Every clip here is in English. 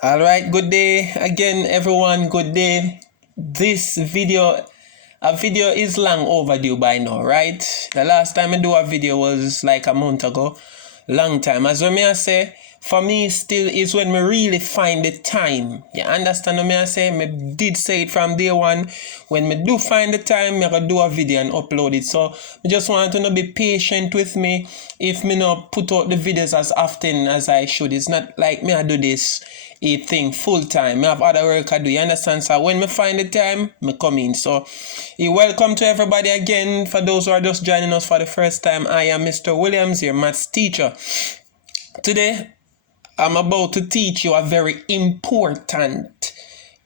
All right, good day again, everyone. Good day. This video is long overdue by now, right? The last time I do a video was like a month ago. Long time. As what I say, for me still is when me really find the time. You understand what I say? Me did say it from day one. When me do find the time, me gonna do a video and upload it. So I just want to be patient with me if me not put out the videos as often as I should. It's not like me I do this thing full time. I have other work I do. You understand? So when me find the time, me come in. So welcome to everybody again. For those who are just joining us for the first time, I am Mr. Williams, your maths teacher. Today, I'm about to teach you a very important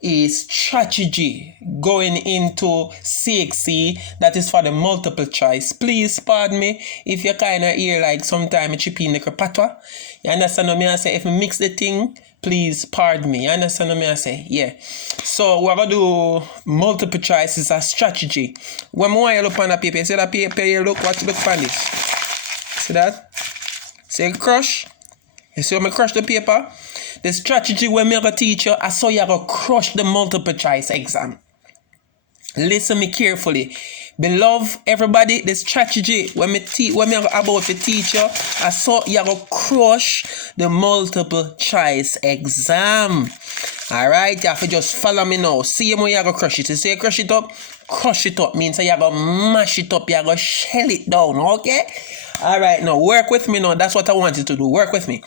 strategy going into CXC that is for the multiple choice. Please pardon me if you kind of hear like sometime chip in the patwa. You understand what I say? If I mix the thing, please pardon me. You understand what I say? Yeah. So we're going to do multiple choice is a strategy. When I look on the paper, you see that paper here? Look on this. See that? See crush? You see when I crush the paper? The strategy when me going to teach you, I saw you going to crush the multiple choice exam. Listen me carefully. Beloved everybody, the strategy when me about to teach you, I saw you going to crush the multiple choice exam. Alright, you have to just follow me now. See how you going to crush it. You say crush it up? Crush it up means you going to mash it up, you going to shell it down, okay? Alright, now work with me now. That's what I want you to do. Work with me.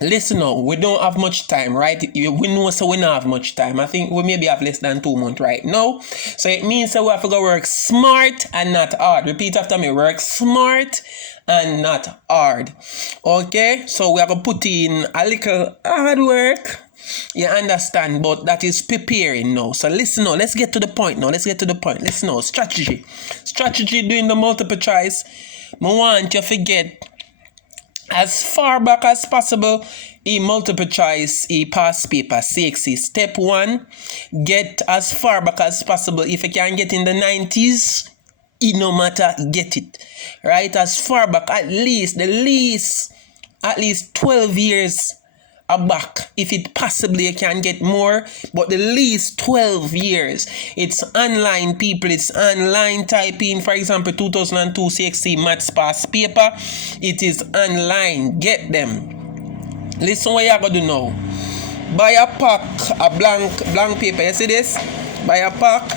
Listen now, we don't have much time, right? We know so we don't have much time. I think we maybe have less than 2 months right now. So it means that we have to go work smart and not hard. Repeat after me, work smart and not hard. Okay? So we are going to put in a little hard work. You understand? But that is preparing now. So listen now, let's get to the point now. Listen now, strategy. Strategy doing the multiple choice. I want you to get as far back as possible multiple choice past paper CXC. Step 1, get as far back as possible. If you can get in the 90s, it no matter, get it. Right? As far back, at least 12 years back. If it possibly you can get more, but the least 12 years. It's online, people. It's online typing. For example, 2002 CXC maths past paper. It is online. Get them. Listen what you're going to do now. Buy a pack, a blank paper. You see this? Buy a pack.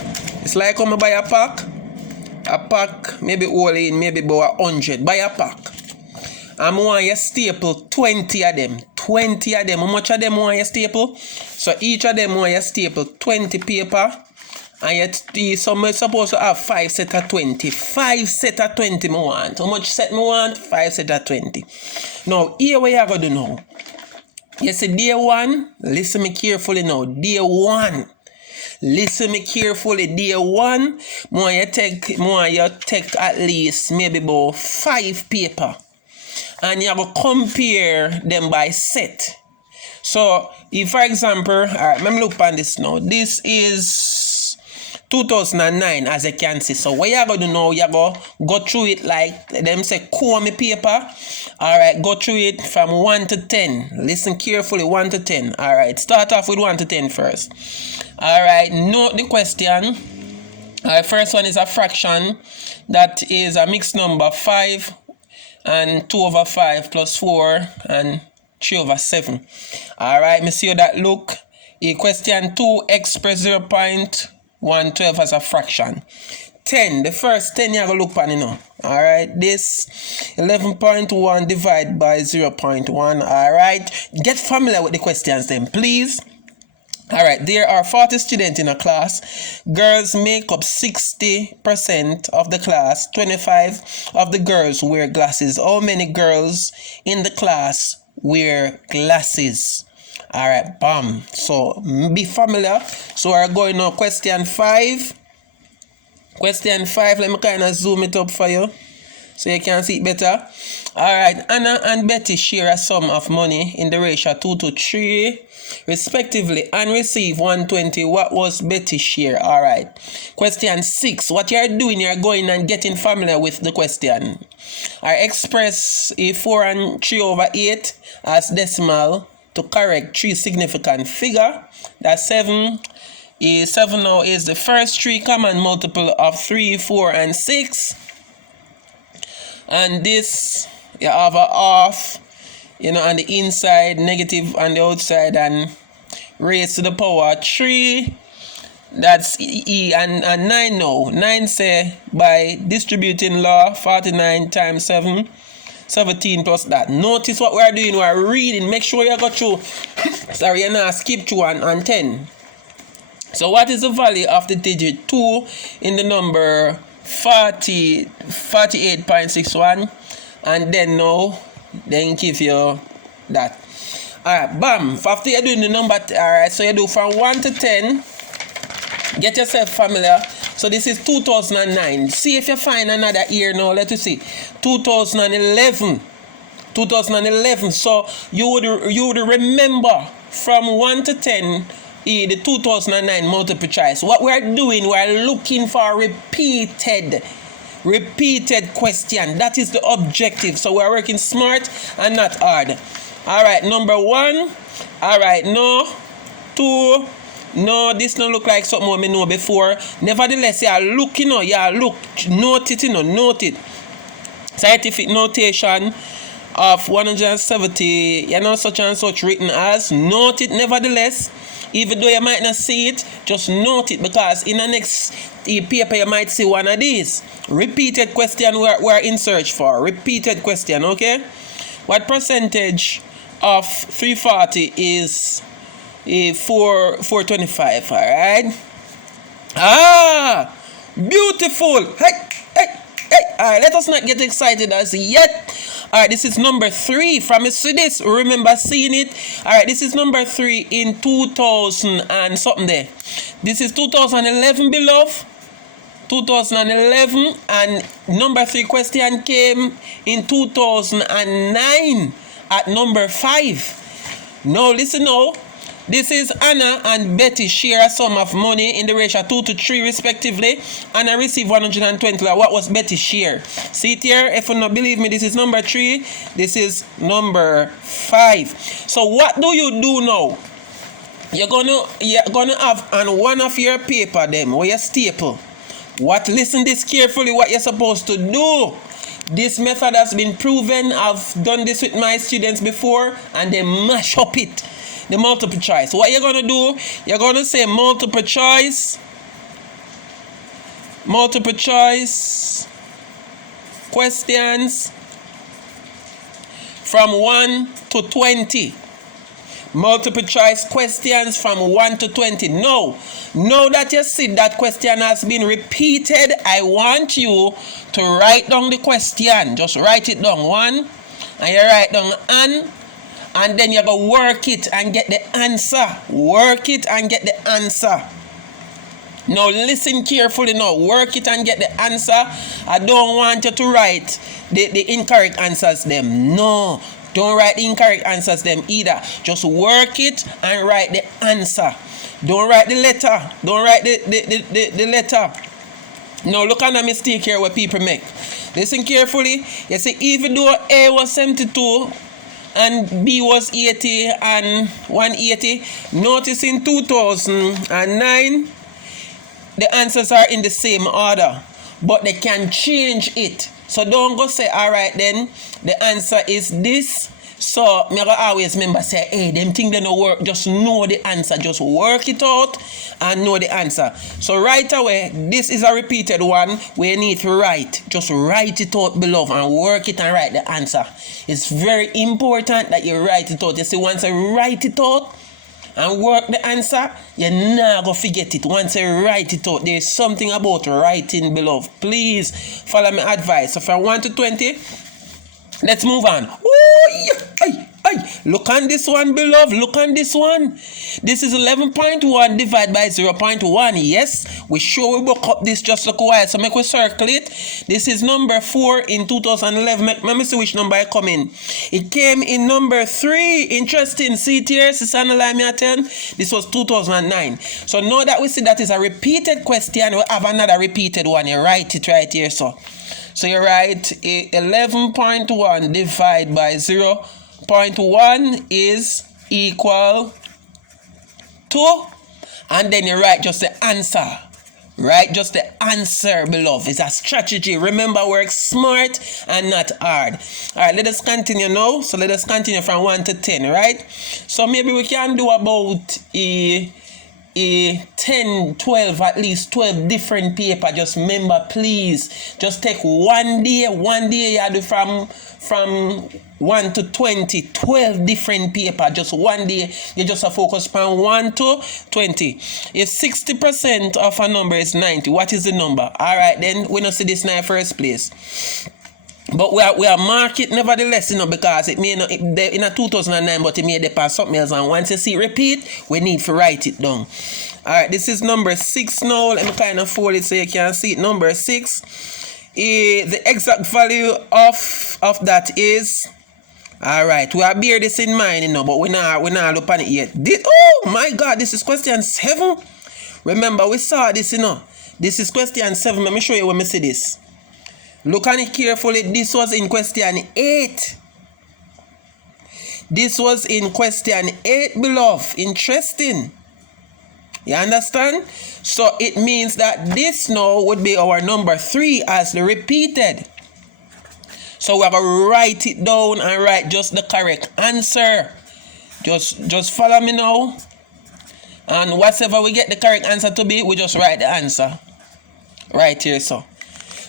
It's like how I buy a pack. A pack, maybe all in, maybe about 100. Buy a pack. I want you staple 20 of them. 20 of them. How much of them want you staple? So each of them want you staple 20 paper. And so I'm supposed to have 5 set of 20. 5 set of 20 I want. How much set I want? 5 set of 20. Now, here what you going to do now. You see day 1. Listen me carefully now. Day 1. Listen me carefully. Day 1. Want you take at least maybe about 5 paper. And you have to compare them by set. So, if for example, alright, let me look on this now. This is 2009, as you can see. So, what you going to do now, you go through it like them say, comb me paper. Alright, go through it from 1 to 10. Listen carefully, 1 to 10. Alright, start off with 1 to 10 first. Alright, note the question. Alright, first one is a fraction. That is a mixed number, 5. And 2 over 5 plus 4 and 3 over 7. Alright, me see how that look. Question 2, express 0.112 as a fraction. 10, the first 10 you have to look on it now. Alright, this 11.1 divided by 0.1. Alright, get familiar with the questions then, please. Alright, there are 40 students in a class. Girls make up 60% of the class. 25 of the girls wear glasses. How many girls in the class wear glasses? Alright, bam. So, be familiar. So, we're going on question 5. Question 5, let me kind of zoom it up for you so you can see it better. Alright, Anna and Betty share a sum of money in the ratio 2 to 3. Respectively, and receive 120. What was Betty's share? Alright. Question 6. What you're doing, you're going and getting familiar with the question. I express a 4 and 3 over 8 as decimal to correct 3 significant figure. That 7 now is the first 3 common multiple of 3, 4, and 6. And this, you have a half, on the inside, negative on the outside, and raised to the power 3. That's E and 9 now. 9 say by distributing law, 49 times 7, 17 plus that. Notice what we're doing. We're reading. Make sure you got through. Sorry, you're not skip through and 10. So what is the value of the digit 2 in the number 48.61? And then give you that. Alright, bam. After you're doing the number, alright, so you do from 1 to 10. Get yourself familiar. So this is 2009. See if you find another year now. Let us see. 2011. So you would remember from 1 to 10 the 2009 multiple choice. What we're doing, we're looking for repeated question. That is the objective. So we're working smart and not hard. Alright, number 1. Alright, no. 2. No, this don't look like something we know before. Nevertheless, look, note it. Scientific notation of 170, such and such written as. Note it, nevertheless. Even though you might not see it, just note it, because in the next paper you might see one of these. Repeated question we're in search for. Repeated question, okay? What percentage of 340 is 425, all right? Beautiful. Hey. All right, let us not get excited as yet. All right, this is number 3. From this, remember seeing it. All right, this is number 3 in 2000 and something there. This is 2011, beloved. 2011, and number 3 question came in 2009 at number 5. Now listen now. This is Anna and Betty share a sum of money in the ratio 2 to 3 respectively. Anna received 120. What was Betty's share? See it here. If you don't believe me, this is number 3. This is number 5. So what do you do now? You're gonna have on one of your paper them where you staple. Listen this carefully. What you're supposed to do. This method has been proven. I've done this with my students before, and they mash up it. The multiple choice. What you're going to do, you're going to say multiple choice questions from 1 to 20. Multiple choice questions from 1 to 20. Now that you see that question has been repeated, I want you to write down the question. Just write it down. 1, and you write down and then you go work it and get the answer. Work it and get the answer. Now listen carefully now. Work it and get the answer. I don't want you to write the incorrect answers them. No. Don't write the incorrect answers them either. Just work it and write the answer. Don't write the letter. Don't write the letter. Now look at the mistake here what people make. Listen carefully. You see, even though A was 72 and B was 80 and 180, notice in 2009 the answers are in the same order, but they can change it. So don't go say, all right then, the answer is this. So me go always remember say, hey, them thing they no work, just know the answer, just work it out and know the answer. So right away, this is a repeated one where you need to write. Just write it out, beloved, and work it and write the answer. It's very important that you write it out. You see, once you write it out and work the answer, you're not going to forget it. Once you write it out, there's something about writing, beloved. Please follow my advice. So from 1 to 20, let's move on. Ooh, look on this one, beloved. Look on this one. This is 11.1 divided by 0.1. Yes, we sure we broke up this just look a while. So make we circle it. This is number 4 in 2011. Let me see which number I come in. It came in number 3. Interesting. See it here. Sister Analyme 10. This was 2009. So now that we see that is a repeated question, we have another repeated one. You write it right here. So you write 11.1 divided by 0.1 is equal to, and then you write just the answer. Right, just the answer, beloved. It's a strategy. Remember, work smart and not hard. All right, let us continue now. So let us continue from 1 to 10, right? So maybe we can do about a 10, 12, at least 12 different paper. Just remember, please, just take one day you do from 1 to 20, 12 different paper. Just one day, you just focus from 1 to 20. If 60% of a number is 90, what is the number? All right, then we don't see this in the first place. But we are mark it nevertheless, because it may not in a 2009, but it may depend something else. And once you see it repeat, we need to write it down. Alright, this is number 6 now. Let me kind of fold it so you can see it. Number 6. The exact value of that is, alright, we have bear this in mind, but we're not look on it yet. Oh my God, this is question 7. Remember, we saw this, This is question 7. Let me show you when we see this. Look on it carefully. This was in question 8. This was in question 8, beloved. Interesting. You understand? So it means that this now would be our number 3 as the repeated. So we have to write it down and write just the correct answer. Just follow me now. And whatever we get the correct answer to be, we just write the answer. Right here, so.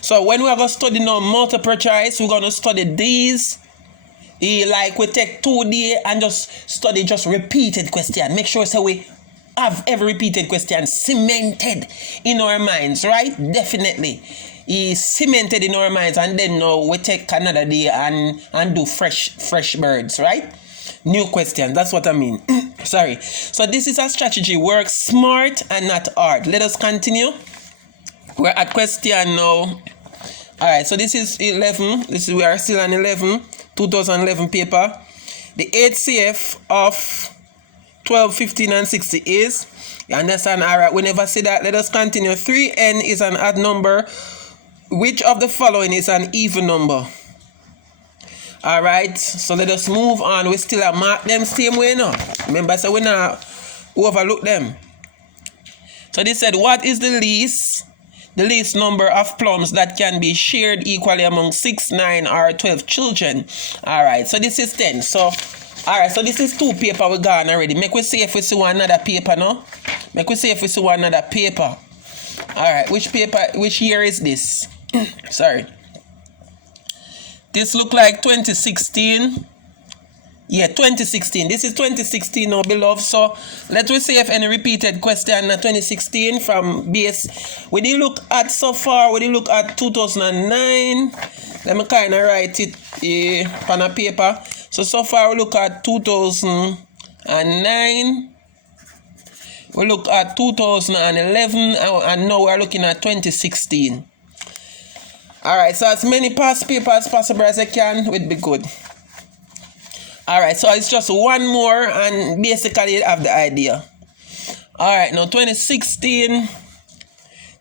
So when we are going to study now multiple choice, we're going to study these. Like we take 2 days and just study just repeated question. Make sure so we have every repeated question cemented in our minds, right? Definitely. Cemented in our minds, and then now we take another day and do fresh birds, right? New question. That's what I mean. Sorry. So this is a strategy. Work smart and not hard. Let us continue. We're at question now. Alright, so this is 11. We are still on 11. 2011 paper. The HCF of 12, 15, and 60 is, you understand? Alright, we never see that. Let us continue. 3n is an odd number. Which of the following is an even number? Alright, so let us move on. We still have mark them same way now. Remember, so we not overlook them. So they said, what is the least number of plums that can be shared equally among 6, 9, or 12 children? Alright, so this is 10. So alright, so this is 2 paper we gone already. Make we see if we see another paper now. Make we see if we see another paper. Alright, which year is this? Sorry. This look like 2016. Yeah, 2016. This is 2016 now, beloved. So let's see if any repeated question in 2016 from base. We did look at so far. We did look at 2009. Let me kind of write it on a paper. So far we look at 2009. We look at 2011, and now we're looking at 2016. Alright, so as many past papers as possible as I can would be good. Alright, so it's just one more, and basically you have the idea. Alright, now 2016,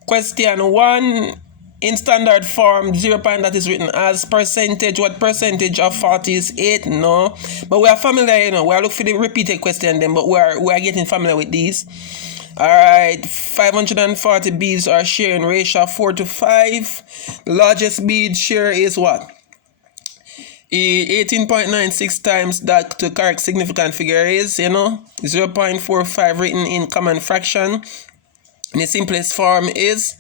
question 1, in standard form, 0 point that is written as percentage. What percentage of 40 is 8? No. But we are familiar, we are looking for the repeated question then, but we are getting familiar with these. Alright, 540 beads are sharing ratio 4 to 5. The largest bead share is what? 18.96 times that the correct significant figure is, 0.45 written in common fraction. And the simplest form is,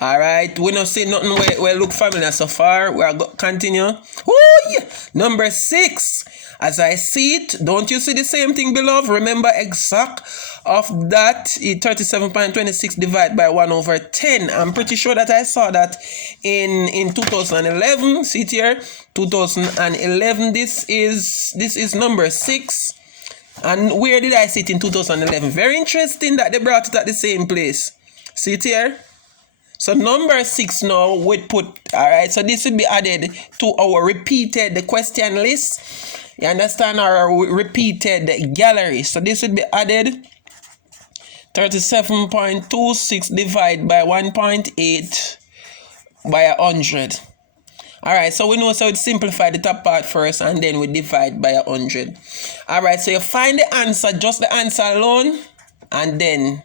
alright, we don't say nothing we look familiar so far. We are continue. Oh yeah, number 6. As I see it, don't you see the same thing, beloved? Remember, exact of that 37.26 divided by 1 over 10. I'm pretty sure that I saw that in 2011. See it here, 2011. This is number 6. And where did I see it in 2011? Very interesting that they brought it at the same place. See it here? So number 6 now would put, alright, so this would be added to our repeated question list. You understand? Our repeated gallery. So this would be added 37.26 divided by 1.8 by 100. Alright, so we know, so we simplify the top part first and then we divide by 100. Alright, so you find the answer, just the answer alone, and then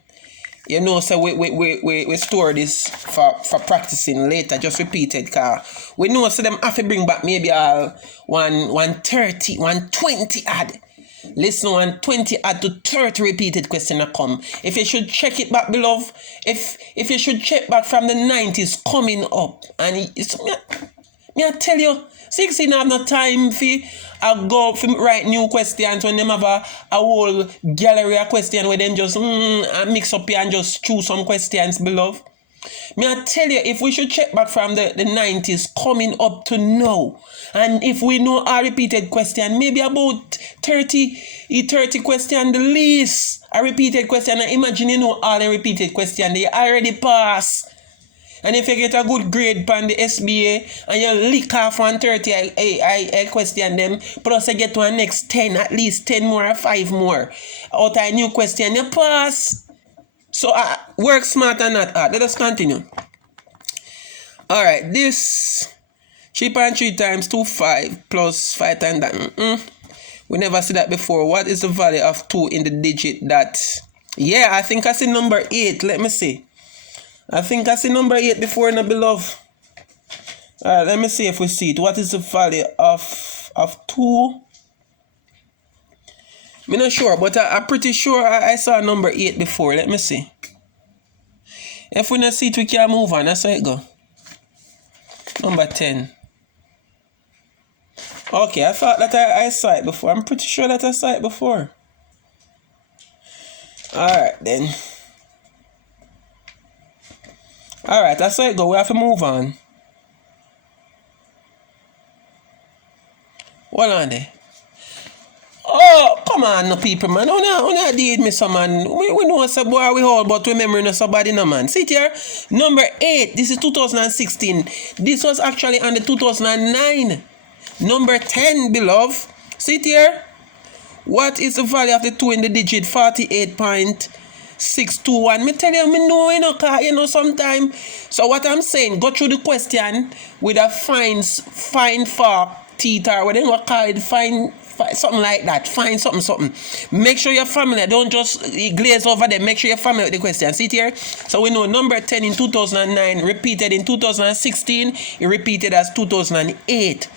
you know, so we store this for practicing later, just repeat it, cause we know so them have to bring back maybe 130, 120 add. Listen, 120 add to 30 repeated question that come. If you should check it back below, if you should check back from the 90s coming up, and it's me I tell you, 16 have no time I go write new questions when them have a whole gallery of questions where them just mix up here and just choose some questions below. Me I tell you, if we should check back from the 90s coming up to now, and if we know a repeated question, maybe about 30 question the least a repeated question. And imagine you know all the repeated question, they already pass. And if you get a good grade on the SBA and you lick off 130 I question them, plus you get to a next 10, at least 10 more or 5 more out of a new question, you pass. So work smart and not hard. Let us continue. Alright, this 3.3 times 2, 5 plus 5 times that. We never see that before. What is the value of 2 in the digit that? Yeah, I think I see number 8. Let me see. I think I see number 8 before, no beloved. Alright, let me see if we see it. What is the value of 2? I'm not sure, but I'm pretty sure I saw number 8 before. Let me see. If we not see it, we can move on. That's how it go. Number 10. Okay, I thought that I saw it before. I'm pretty sure that I saw it before. Alright, then. Alright, that's how it go. We have to move on. Hold on there. Oh, come on, no people, man. Una did me some, man. We know what's a boy we hold, but remember no somebody, no, man. See here, number 8. This is 2016. This was actually on the 2009. Number 10, beloved. See here. What is the value of the 2 in the digit? 48.621. Me tell you, me know, you know, sometime. So what I'm saying, go through the question with a find for theta, or whatever call it, find something like that. Find something. Make sure you're familiar. Don't just glaze over them. Make sure you're familiar with the question. See it here. So we know number 10 in 2009 repeated in 2016. It repeated as 2008.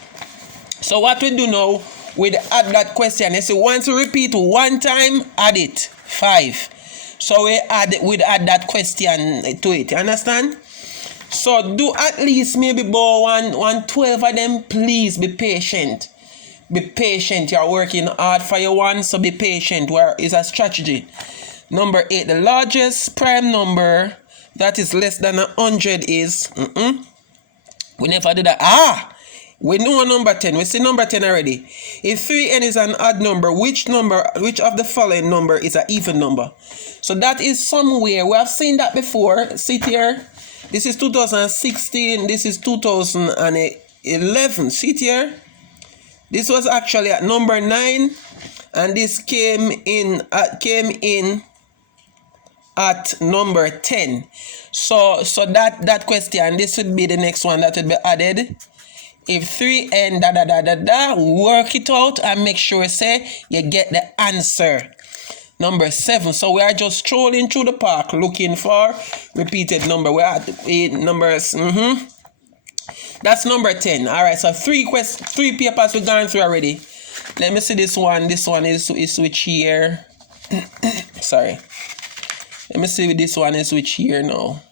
So what we do now, we add that question. You see, once you repeat one time, add it 5. So we'd add that question to it. You understand? So do at least maybe about 112 of them. Please be patient. Be patient. You're working hard for your one, so be patient. Where is a strategy? Number 8, the largest prime number that is less than 100 is. We never did that. We know number 10. We see number 10 already. If 3n is an odd number, which of the following number is an even number? So that is somewhere. We have seen that before. See here. This is 2016. This is 2011. See here. This was actually at number 9, and this came in at number 10. So that question, this would be the next one that would be added. If 3n work it out and make sure say you get the answer. Number 7. So we are just strolling through the park looking for repeated number. We are at 8 numbers. That's number 10. Alright, so 3 papers we've gone through already. Let me see this one. This one is which year? Sorry. Let me see this one is which year now.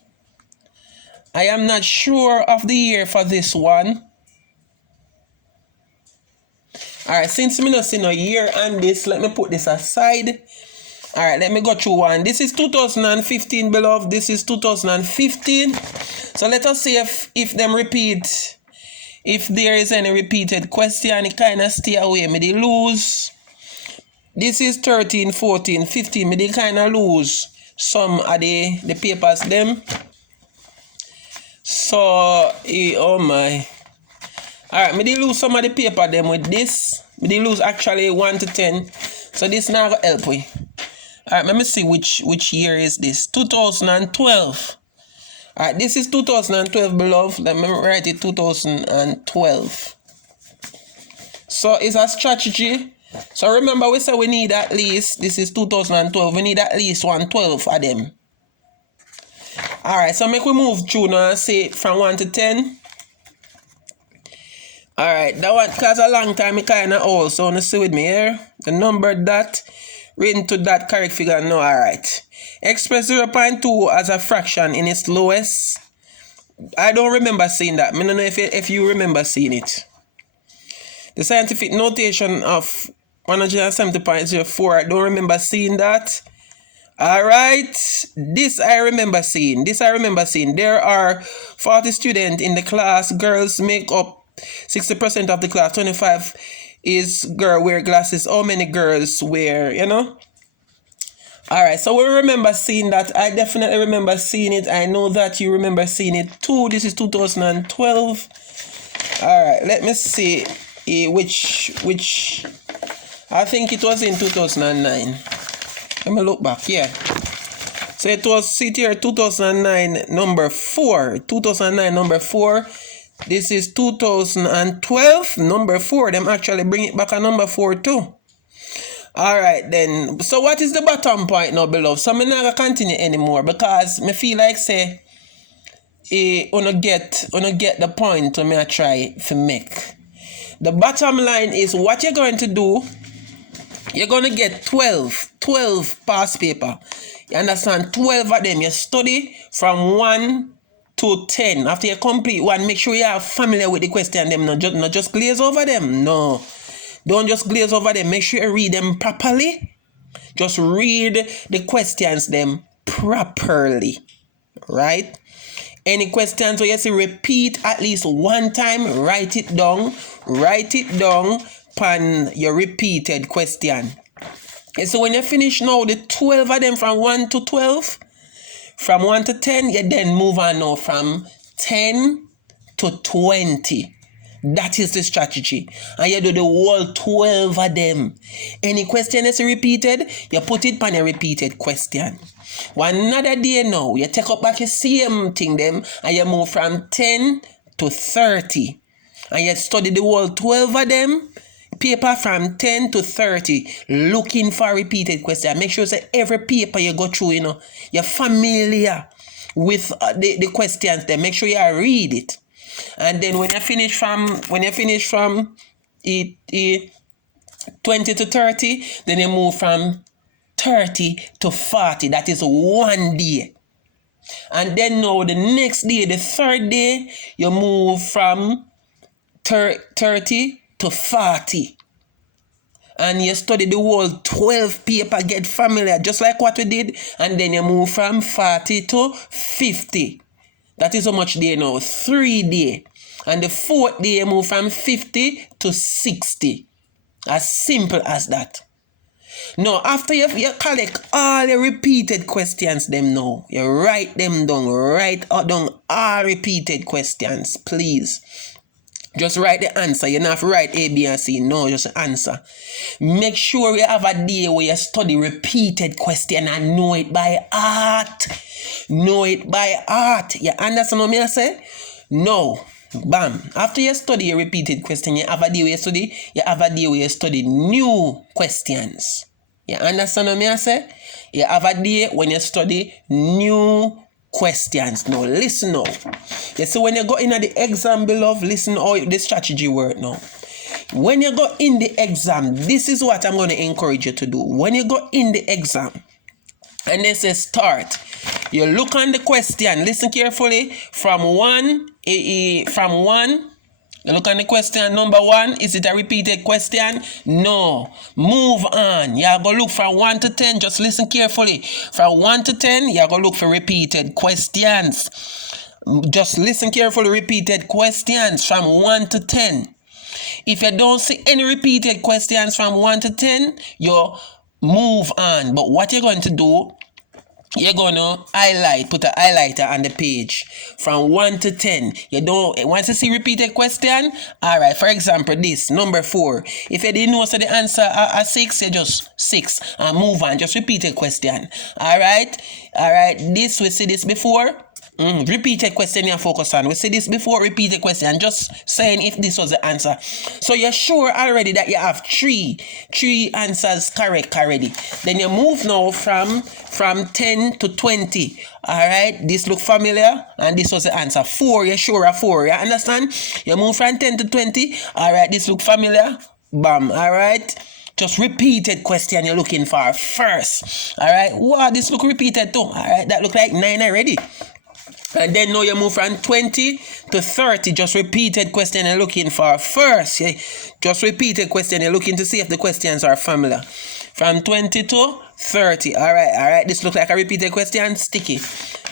I am not sure of the year for this one. Alright, since me not see no year on this, let me put this aside. Alright, let me go through one. This is 2015, beloved. This is 2015. So let us see if them repeat. If there is any repeated question, it kind of stay away. Me they lose. This is 13, 14, 15. Me they kind of lose some of the papers them. So, oh my. Alright, me they lose some of the paper them with this. Me they lose actually 1 to 10. So this now gonna help me. Alright, let me see which year is this. 2012. Alright, this is 2012, beloved. Let me write it 2012. So it's a strategy. So remember, we said we need at least, this is 2012, we need at least 112 of them. Alright, so make we move through now and say from 1 to 10. Alright, that one, because a long time it kind of old, so you see with me here. The number that, written to that correct figure, no, alright. Express 0.2 as a fraction in its lowest. I don't remember seeing that. I don't know if you remember seeing it. The scientific notation of 170.04, I don't remember seeing that. Alright, this I remember seeing. There are 40 students in the class. Girls make up 60% of the class. 25 is girl wear glasses. How many girls wear, you know? Alright, so we remember seeing that. I definitely remember seeing it. I know that you remember seeing it too. This is 2012. Alright, let me see which I think it was in 2009. Let me look back, yeah. So it was CTR 2009 number 4. 2009 number 4. This is 2012 number 4. Them actually bring it back a number 4 too. Alright then. So what is the bottom point now, beloved? So I'm not gonna continue anymore because I feel like say wanna get the point to me I try to make. The bottom line is what you're going to do. You're going to get 12 past paper. You understand? 12 of them. You study from 1 to 10. After you complete 1, make sure you are familiar with the question. Them not just glaze over them. No. Don't just glaze over them. Make sure you read them properly. Just read the questions them properly. Right? Any questions where you see repeat at least 1 time, write it down. Write it down on your repeated question. And so when you finish now, the 12 of them from 1 to 12, from 1 to 10, you then move on now from 10 to 20. That is the strategy. And you do the whole 12 of them. Any question is repeated, you put it on a repeated question. One another day now, you take up back the same thing them and you move from 10 to 30. And you study the whole 12 of them, paper from 10 to 30, looking for repeated question. Make sure that every paper you go through, you know, you're familiar with the questions there. Make sure you read it. And then when you finish from 20 to 30, then you move from 30 to 40. That is 1 day. And then now the next day, the third day, you move from 30 to 40. And you study the whole 12 paper, get familiar, just like what we did. And then you move from 40 to 50. That is how much day now? 3 days. And the 4th day, you move from 50 to 60. As simple as that. Now, after you collect all your repeated questions, them now, you write them down. Write down all repeated questions, please. Just write the answer. You don't have to write A, B, and C. No, just answer. Make sure you have a day where you study repeated question and know it by heart. Know it by heart. You understand what I say? No. Bam. After you study your repeated question, you have a day where you study. You have a day where you study new questions. You understand what I say? You have a day when you study new questions. Now listen now. You see when you go in at the exam, beloved, listen how the strategy work now. When you go in the exam, this is what I'm going to encourage you to do. When you go in the exam and they say start, you look on the question, listen carefully from 1, you look on the question number 1. Is it a repeated question? No. Move on. You are going to look from 1 to 10. Just listen carefully. From 1 to 10, you are going to look for repeated questions. Just listen carefully. Repeated questions from 1 to 10. If you don't see any repeated questions from 1 to 10, you move on. But what you're going to do, you're going to put a highlighter on the page from 1 to 10. You don't, once you see repeated question, all right, for example, this, number 4. If you didn't know so the answer are 6, you just 6 and move on. Just repeated question. All right, this, we see this before. Repeated question you focus on. We see this before, repeated question. Just saying if this was the answer. So you're sure already that you have three answers correct already. Then you move now from 10 to 20. Alright, this look familiar, and this was the answer. 4, you're sure of 4. You understand? You move from 10 to 20. Alright, this look familiar. Bam. Alright. Just repeated question you're looking for first. Alright. Wow, this look repeated too. Alright, that look like 9 already. And then now you move from 20 to 30. Just repeated question you're looking for first. Yeah? Just repeated question you're looking to see if the questions are familiar. From 20 to 30. Alright. This looks like a repeated question. Sticky.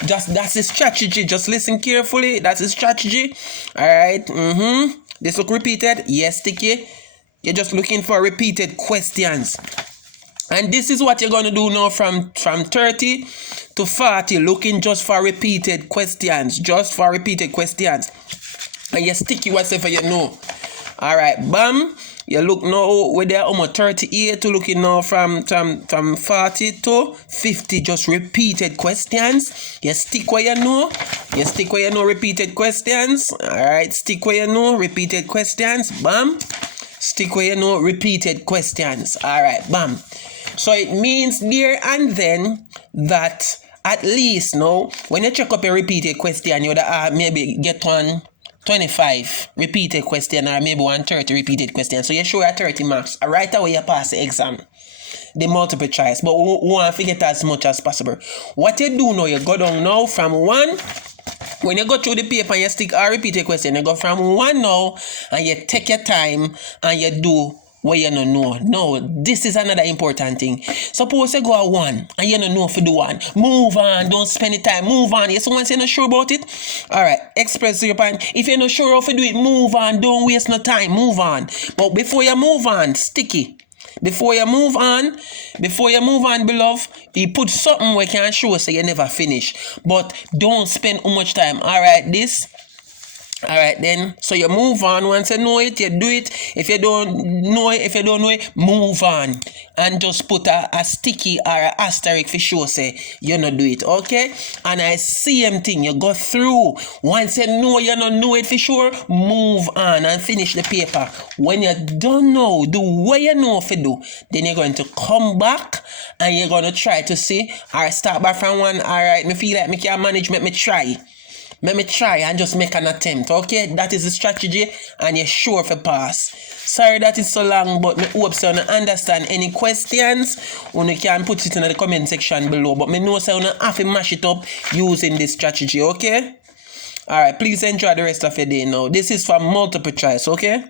That's the strategy. Just listen carefully. That's the strategy. Alright. This look repeated. Yes, sticky. You're just looking for repeated questions. And this is what you're going to do now from 30 to 40. Looking just for repeated questions. Just for repeated questions. And you sticky whatever you know. Alright, bam. You look now with there almost 38 to looking now from 40 to 50. Just repeated questions. You stick where you know. You stick where you know repeated questions. Alright, stick where you know repeated questions. Bam. Stick where you know repeated questions. Alright, bam. So it means there and then that at least now, when you check up a repeated question, you would maybe get one 25 repeated question or maybe 130 repeated question. So you're sure at 30 marks. Right away you pass the exam. The multiple choice. But we want to get as much as possible. What you do now, you go down now from 1. When you go through the paper and you stick a repeated question, you go from 1 now and you take your time and you do what you don't know. No, this is another important thing. Suppose you go at 1 and you don't know if you do 1. Move on, don't spend the time. Move on. Yes, once you're not sure about it, alright, express your point. If you're not sure how to do it, move on. Don't waste no time. Move on. But before you move on, sticky. Before you move on, beloved, you put something where you can show so you never finish. But don't spend too much time. Alright, this. Alright then. So you move on. Once you know it, you do it. If you don't know it, move on. And just put a sticky or a asterisk for sure say you not do it. Okay? And I same thing. You go through. Once you know you don't know it for sure, move on and finish the paper. When you don't know, do what you know to do. Then you're going to come back and you're going to try to see. Alright, start back from 1. Alright, me feel like me can manage, let me try. Let me try and just make an attempt, okay? That is the strategy and you're sure for pass. Sorry that is so long, but I hope so you understand any questions. You can put it in the comment section below. But I know so you have to mash it up using this strategy, okay? Alright, please enjoy the rest of your day now. This is for multiple choice, okay?